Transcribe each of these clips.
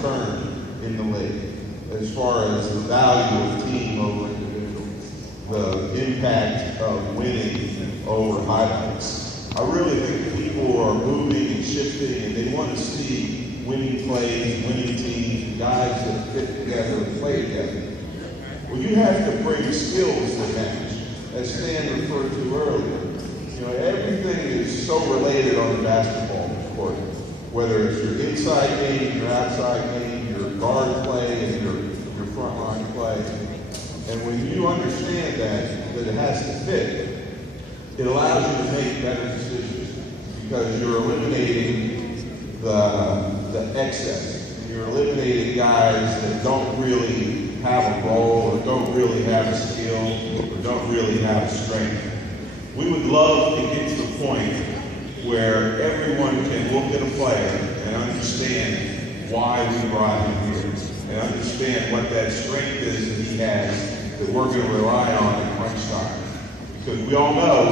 return in the league as far as the value of team over individual, the impact of winning over highlights. I really think people are moving and shifting, and they want to see winning plays, winning teams, guys that fit together and play together. Well, you have to bring skills to match, as Stan referred to earlier. You know, everything is so related on the basketball court, whether it's your inside game, your outside game, your guard play, and your front line play. And when you understand that it has to fit, it allows you to make better decisions because you're eliminating the excess. And you're eliminating guys that don't really have a role or don't really have a skill or don't really have a strength. We would love to get to the point where everyone can look at a player and understand why we brought him here and understand what that strength is that he has that we're going to rely on in crunch time. Because we all know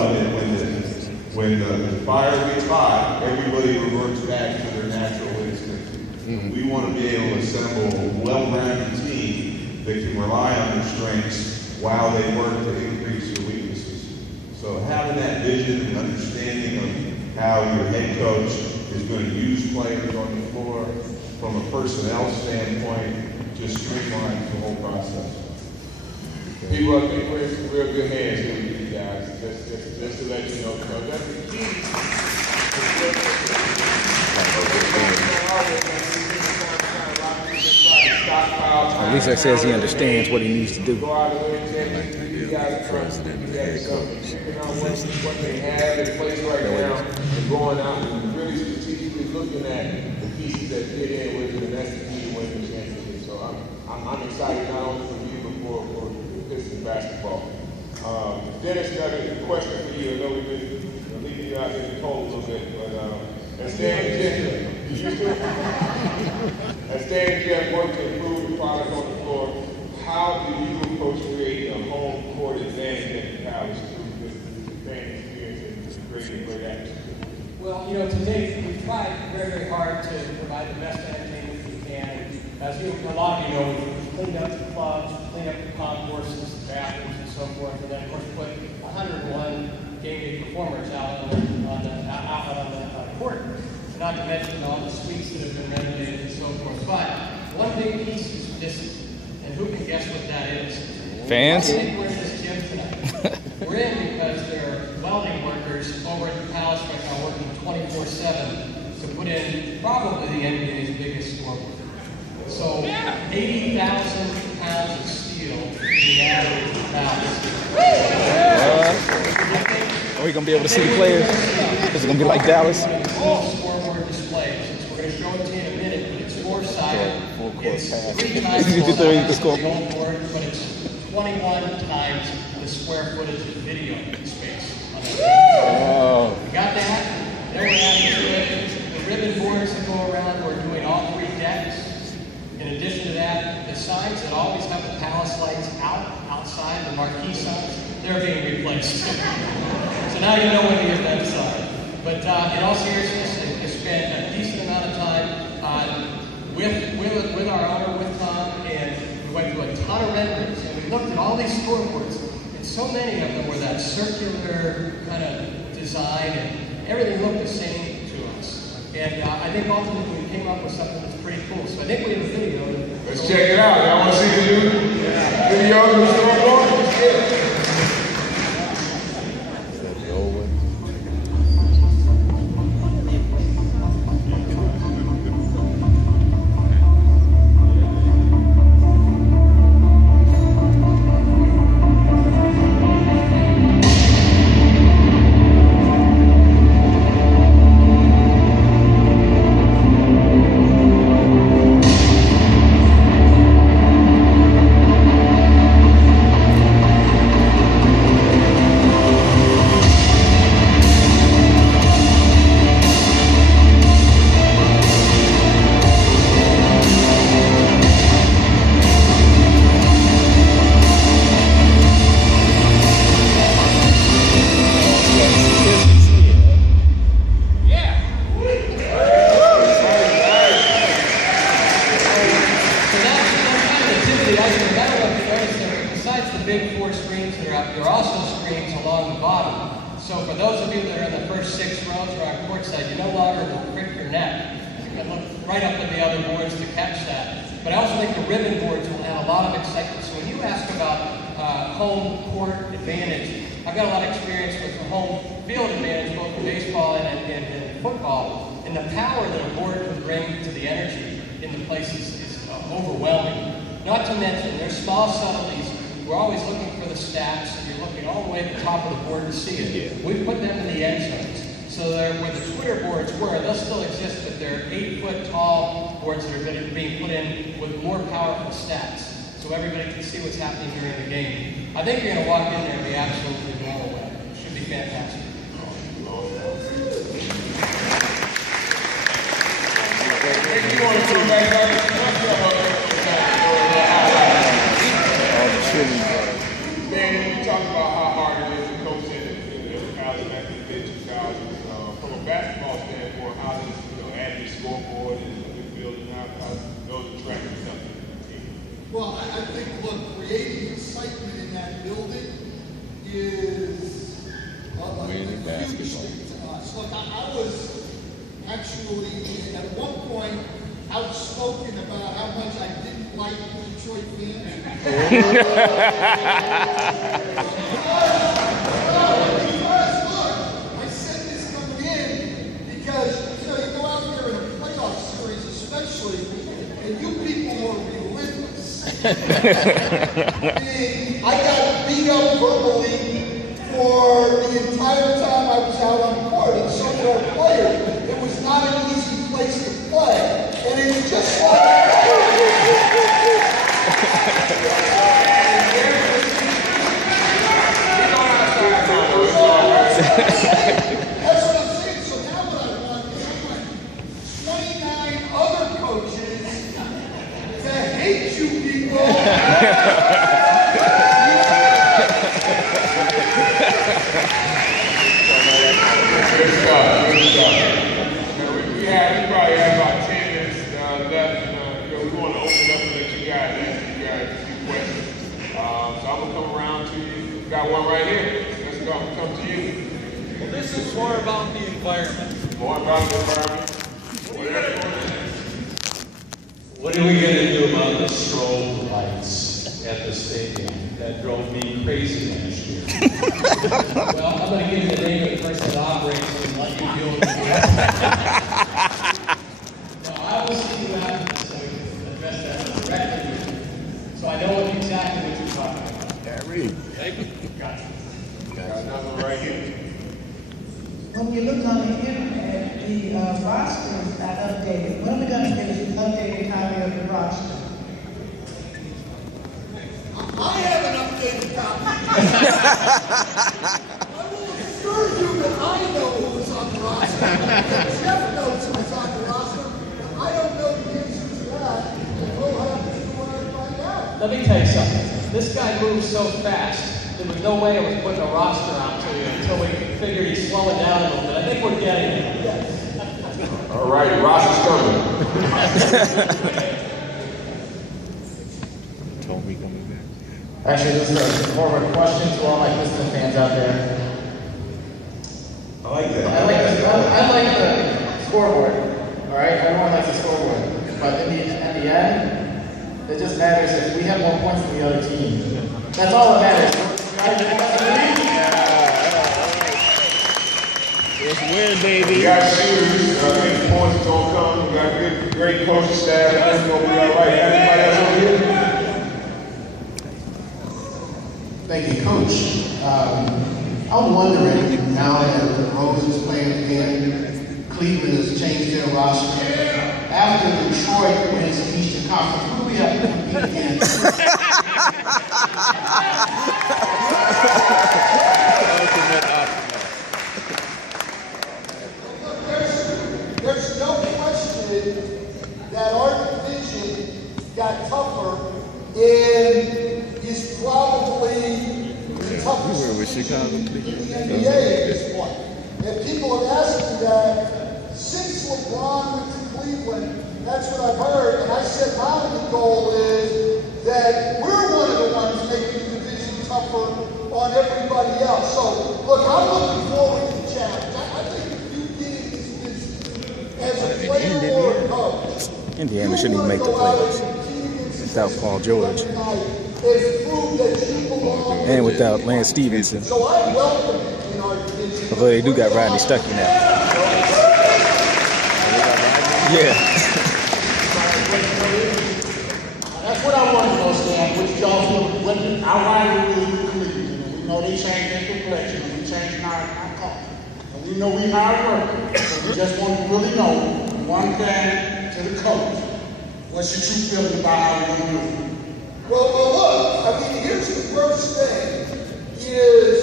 when the fire gets hot, everybody reverts back to their natural instinct. Mm-hmm. We want to be able to assemble a well-rounded team that can rely on their strengths while they work to increase their weaknesses. So having that vision and understanding of how your head coach is going to use players on the floor from a personnel standpoint just streamlines the whole process. People, I think we're in real good hands here with you guys. Just to let you know, that's the key. At least that says he understands what he needs to do. President and head coach. What they have in place right now and going out and really strategically looking at the pieces that fit in with it, and that's the key to winning the championship. So I'm excited not only for you, but for Pistons basketball. Dennis, got a question for you. I know we've been leaving you out in the cold a little bit, but as Stan and Jeff work to improve the product on the floor, how do you approach creating a home court advantage at the college through the fan experience and creating a great atmosphere? Well, you know, to date, we've tried very, very hard to provide the best entertainment we can. As a lot of you know, we've cleaned up the clubs, cleaned up the concourses, the bathrooms, and so forth, and then, of course, put 101 game day performers out on the court. Not to mention all the suites that have been renovated and so forth. But one big piece is missing, and who can guess what that is? Fans? We're in this gym tonight. We're in because there are welding workers over at the Palace right now working 24/7 to put in probably the NBA's biggest scoreboard. So 80,000 pounds of steel being added to the Palace. Are we going to be able to see the players? Is it going to be like Dallas? Scoreboard displays. We're going to show it to you in a minute, but it's four-sided. It's 3 times the scoreboard, but it's 21 times the square footage of video space. Oh. We got that. Then we're adding to it the ribbon boards that go around. We're doing all 3 decks. In addition to that, the signs that always have the Palace lights outside, the marquee signs, they're being replaced. So now you know when to get that sign. But in all seriousness, I spent a decent amount of time with our owner, with Tom, and we went through a ton of renderings, and we looked at all these scoreboards, and so many of them were that circular kind of design, and everything looked the same to us. And I think ultimately we came up with something that's pretty cool. So I think we have a video. Let's check it out. Y'all want to see the new video of the scoreboard? Yeah. are also screens along the bottom. So for those of you that are in the first 6 rows or on courtside, you no longer will prick your neck. You can look right up at the other boards to catch that. But I also think the ribbon boards will add a lot of excitement. So when you ask about home court advantage, I've got a lot of experience with the home field advantage, both in baseball and football. And the power that a board can bring to the energy in the place is overwhelming. Not to mention, there's small subtleties. We're always looking for the stats, and you're looking all the way at the top of the board to see it. We put them in the end zones. So they're where the Twitter boards were, they'll still exist, but they're 8-foot tall boards that are being put in with more powerful stats. So everybody can see what's happening during the game. I think you're going to walk in there and be absolutely blown away. It should be fantastic. If you want to come back up, man, you talk about how hard it is to coach in college back in the mid-2000s. From a basketball standpoint, how does add your scoreboard and the building out, how those attracting something to the team? Well, I think, look, creating excitement in that building is a huge thing to us. Look, I was actually, at one point, outspoken about how much I didn't like Detroit fans. Because, look, I said this coming in because, you go out there in a playoff series especially, and you people are relentless. I got beat up verbally for the entire time I was out on the court, and so were our players. It was not an easy place to play. And it's just like... That's what I'm saying. So now what I want is I want 29 other coaches to hate you people. Good stuff. We probably have about 10 minutes left. We want to open up and let you guys ask you guys a few questions. So I'm going to come around to you. Got one right here. Let's go. Come to you. Well, this is more about the environment. More about the environment. What are we going to do about the strobe lights at the stadium? That drove me crazy last year. Well, I'm going to give you the name of the person that operates and let you deal with it. No, I will see you after so we can address that directly. So I know exactly what you're talking about. Thank you. Gotcha. Got another one right here. When you look on the internet, the rosters are updated. When are we going to get an updated copy of the roster? I have an updated copy. I will assure you that I know who was on the roster. Jeff knows who was on the roster. I don't know the answer to that. We'll have to go out and find out. Let me tell you something. This guy moves so fast, there was no way I was putting a roster out to you until we figured he's slowing down a little bit. I think we're getting it. All right, Ross is coming. Actually, this is more of a question to all my Pistons fans out there. I like that. I like the scoreboard. All right, everyone likes the scoreboard, but at the end, it just matters if we have more points than the other team. That's all that matters. Let's win, baby. We got shooters. The points are going to come. We got good, great coaching staff. Everything's going to be all right. Everybody else over here? Thank you, Coach. I'm wondering, now that the Rose is playing again, Cleveland has changed their roster. After Detroit wins the Eastern Conference, who do we have to compete against? There's no question that our division got tougher and is probably the toughest division in the NBA at this point. And people have asked me that since LeBron went to Cleveland, that's what I've heard. And I said my goal is that we're one of the ones making the division tougher on on everybody else. So, look, I'm looking forward to the challenge. I think if you get in this business as a player or a coach, Indiana shouldn't even make the playoffs without Paul George and without Lance Stevenson. So I welcome it in our division. Although they do got Rodney Stuckey now. Yeah. That's what I want to know, Stan. What y'all feel? What our rivalry with Cleveland? We know they changed their complexion, and we changing our color. And we know we hard workers. So we just want to really know one thing to the coach. What's your true feeling about how we're going to do it? Well, look, I mean, here's the first thing, is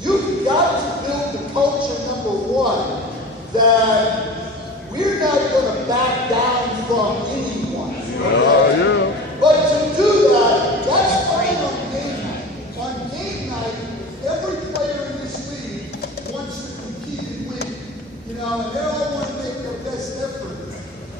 you've got to build the culture, number one, that we're not going to back down from anyone. But to do that, that's fine on game night. On game night, every player in this league wants to compete and win. You know, and they all want to make their best effort.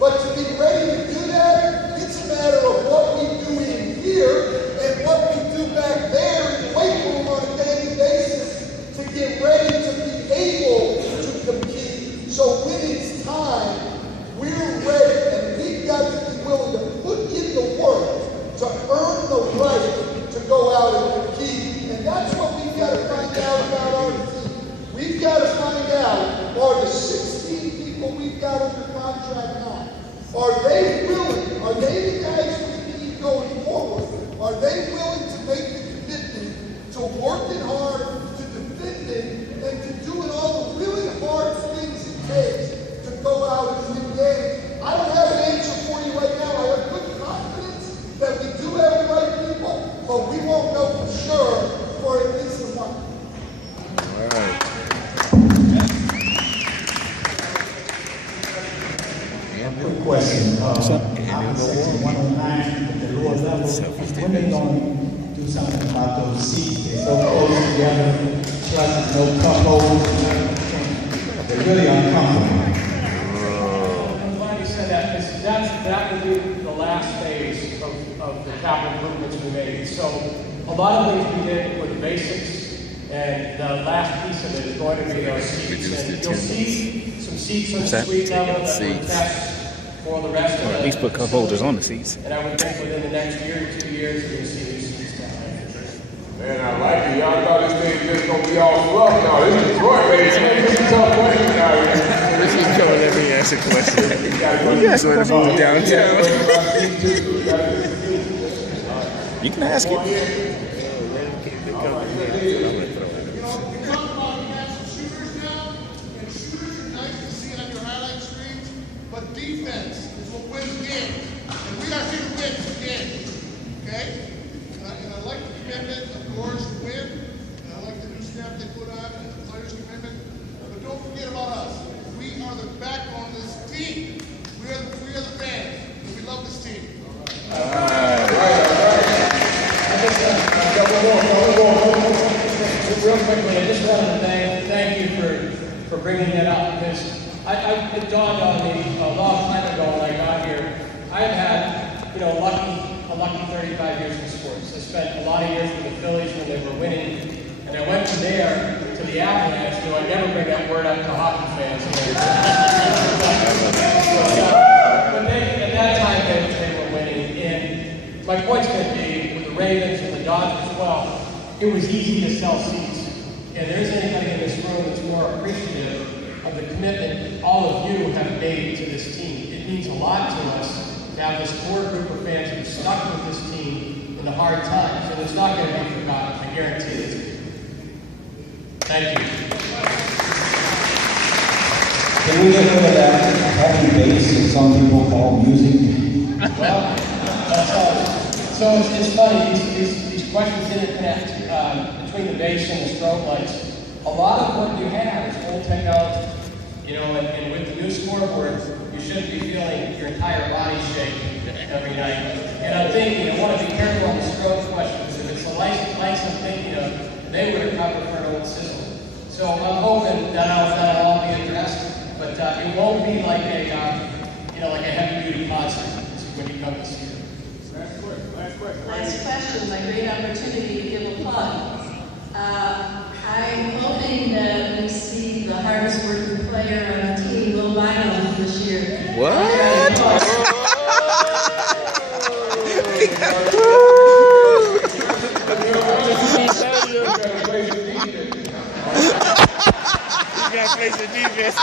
But to be ready to do that, it's a matter of what we do in here and what we do back there in the weight room on a daily basis to get ready to be able to compete. So when it's time, we're ready, and we've got to be willing to put in the work to earn the right to go out and compete. And that's what we've got to find out about our team. We've got to find out, are the 16 people we've got under contract now, are they willing, are they the guys we need going forward? Are they willing to make the commitment to working hard, to defending, and to doing all the really hard things it takes to go out and win games? I don't have an answer for you right now. I have good confidence that we do have the right people, but we won't know for sure for at least a month. All right. Quick question. Opposite 109 at the lower level, when they going to do something about those seats? They're so close together, plus no cup holes. They're really uncomfortable. I'm glad you said that, because that will be the last phase of the capital improvements we made. So a lot of things we did were the basics, and the last piece of it is going to be those seats. And you'll see some seats on the suite level that we'll test for the rest of Or at least put cup holders on the seats. And I would think within the next year or 2 years, you'll see these seats down there. Man, I like it. Y'all thought this thing just gonna be all fluff. No, this is Detroit, baby. This is a tough question out here. This is coming let me ask a question. Yes, want to move downtown. You can ask it. Defense is what wins games, and we got to win again. Okay? And I like the commitment of Gores to win, and I like the new staff they put on and the players' commitment. But don't forget about us. We are the backbone of this team. We are the fans, and we love this team. All right. Real quickly, I just wanted to thank you for bringing that up, because it dawned on me a long time ago when I got here. I've had, a lucky 35 years in sports. I spent a lot of years with the Phillies when they were winning, and I went from there to the Avalanche. I never bring that word up to hockey fans. But at that time, they were winning. And my point's going to be, with the Ravens and the Dodgers, well, it was easy to sell seats. And there isn't anybody in this room that's more appreciative of the commitment all of you have made to this team. It means a lot to us to have this core group of fans who stuck with this team in the hard times, and it's not going to be forgotten. I guarantee it. Thank you. Can we get rid of that heavy bass that some people call music? Well, that's all. So it's funny, these questions interconnect between the bass and the strobe lights. A lot of what you have is old technology. And with the new scoreboard, you shouldn't be feeling your entire body shake every night. And I'm thinking, I want to be careful on the strobe questions. If it's the lights I'm thinking of, they would have covered for an old system. So I'm hoping that'll all be addressed, but it won't be like a heavy-duty concert when you come this year. Last question. Last question, my great opportunity to give a plug. I'm hoping that we see the hardest working player on the team, Lil Lionel, this year. What? You gotta play some defense.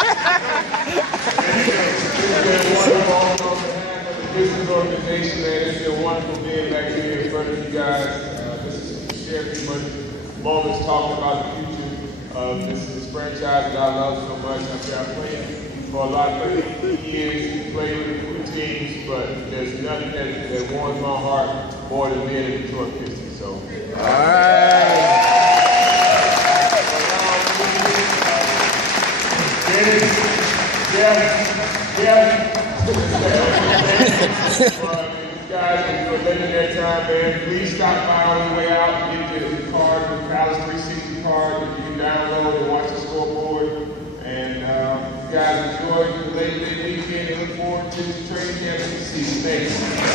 Pistons organization, man, it's been wonderful being back here in front of you guys. Just to share pretty much moments talking about the future of this franchise that I love so much. I've played for a lot of years, played with two teams, but there's nothing that warms my heart more than being a Detroit Pistons. So, All right. Guys, for lending their time, man. Please stop by on the way out and get the card, the Palace 360 card that you can download and watch the scoreboard. And guys, enjoy the Labor Day weekend and look forward to the training camp this season. Thank you.